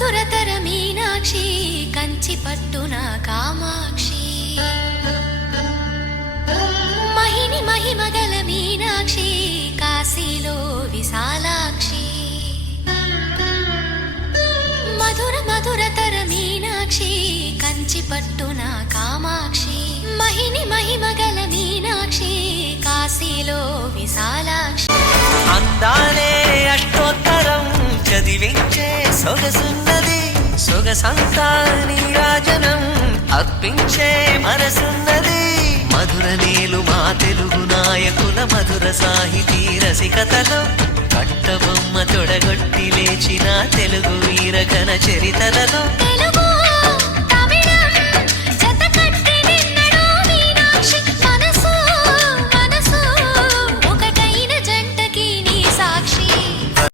మధురతర మీనాక్షి కంచి పట్టున కామాక్షి మహిని మహిమగల మీనాక్షి కాశీలో విశాలాక్షి మధుర మధురతర మీనాక్షి కంచి పట్టున కామాక్షి మహిని మహిమగల మీనాక్షి కాశీలో విశాలాక్షి అందాలే అష్టోత్తరం చదివించే సొగసున్నది సొగసంతా నీరాజనం అర్పించే మనసున్నది మధుర నేలు మా తెలుగు నాయకుల మధుర సాహితీ రసికతలో కట్టబొమ్మ తొడగొట్టి లేచిన తెలుగు వీరగణ చరితలలో